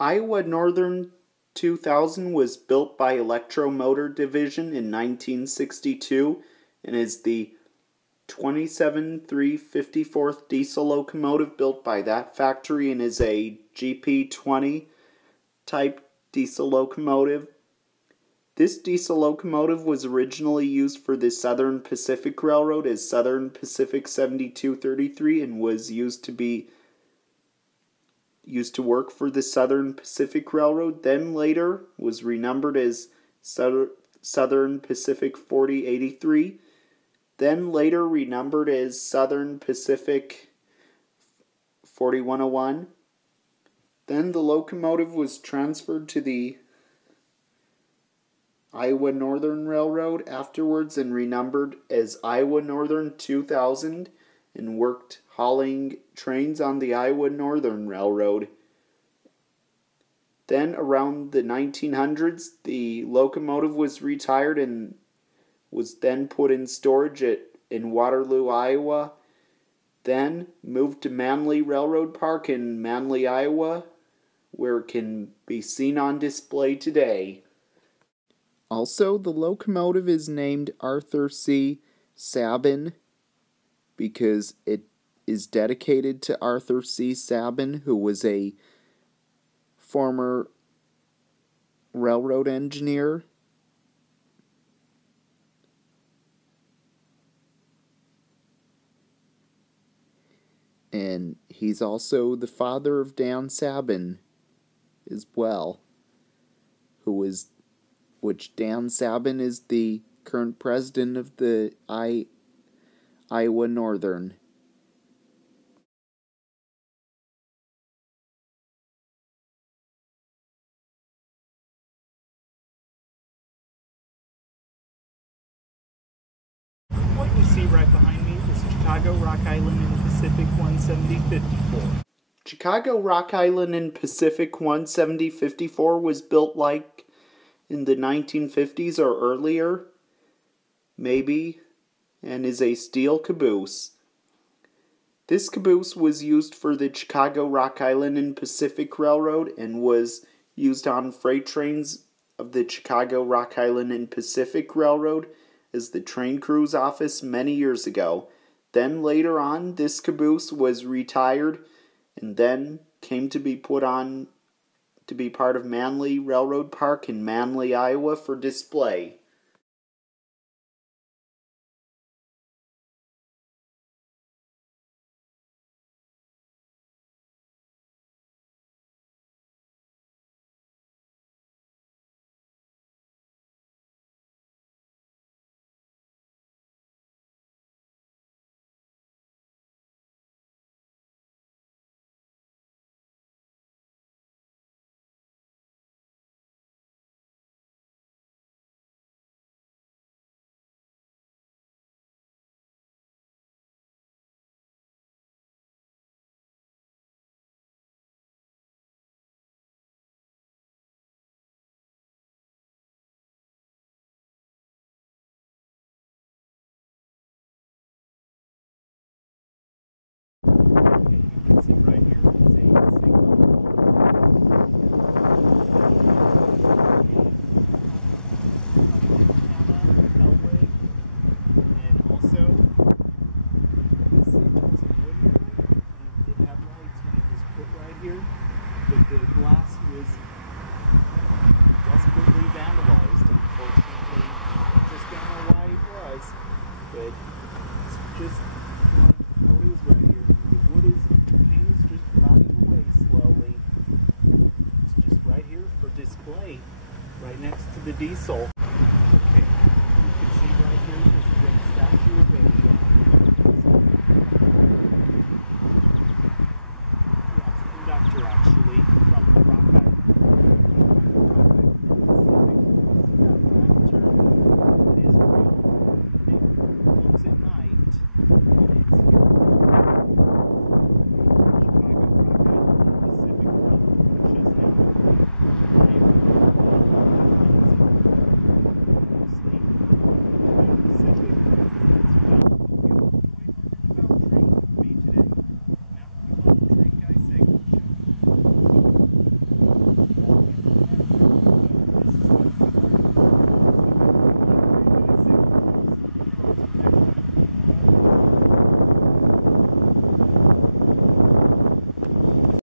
Iowa Northern 2000 was built by Electromotor Division in 1962 and is the 27354th diesel locomotive built by that factory and is a GP20 type diesel locomotive. This diesel locomotive was originally used for the Southern Pacific Railroad as Southern Pacific 7233 and was used to work for the Southern Pacific Railroad, then later was renumbered as Southern Pacific 4083, then later renumbered as Southern Pacific 4101. Then the locomotive was transferred to the Iowa Northern Railroad afterwards and renumbered as Iowa Northern 2000 and worked hauling trains on the Iowa Northern Railroad. Then around the 1900s, the locomotive was retired and was then put in storage in Waterloo, Iowa. Then moved to Manly Railroad Park in Manly, Iowa, where it can be seen on display today. Also, the locomotive is named Arthur C. Sabin because it is dedicated to Arthur C. Sabin, who was a former railroad engineer. And he's also the father of Dan Sabin as well, which Dan Sabin is the current president of the Iowa Northern. What you see right behind me is Chicago, Rock Island, and Pacific 17054. Chicago, Rock Island, and Pacific 17054 was built like in the 1950s or earlier, maybe, and is a steel caboose. This caboose was used for the Chicago, Rock Island, and Pacific Railroad and was used on freight trains of the Chicago, Rock Island, and Pacific Railroad as the train crew's office many years ago. Then later on, this caboose was retired and then came to be put on to be part of Manly Railroad Park in Manly, Iowa for display.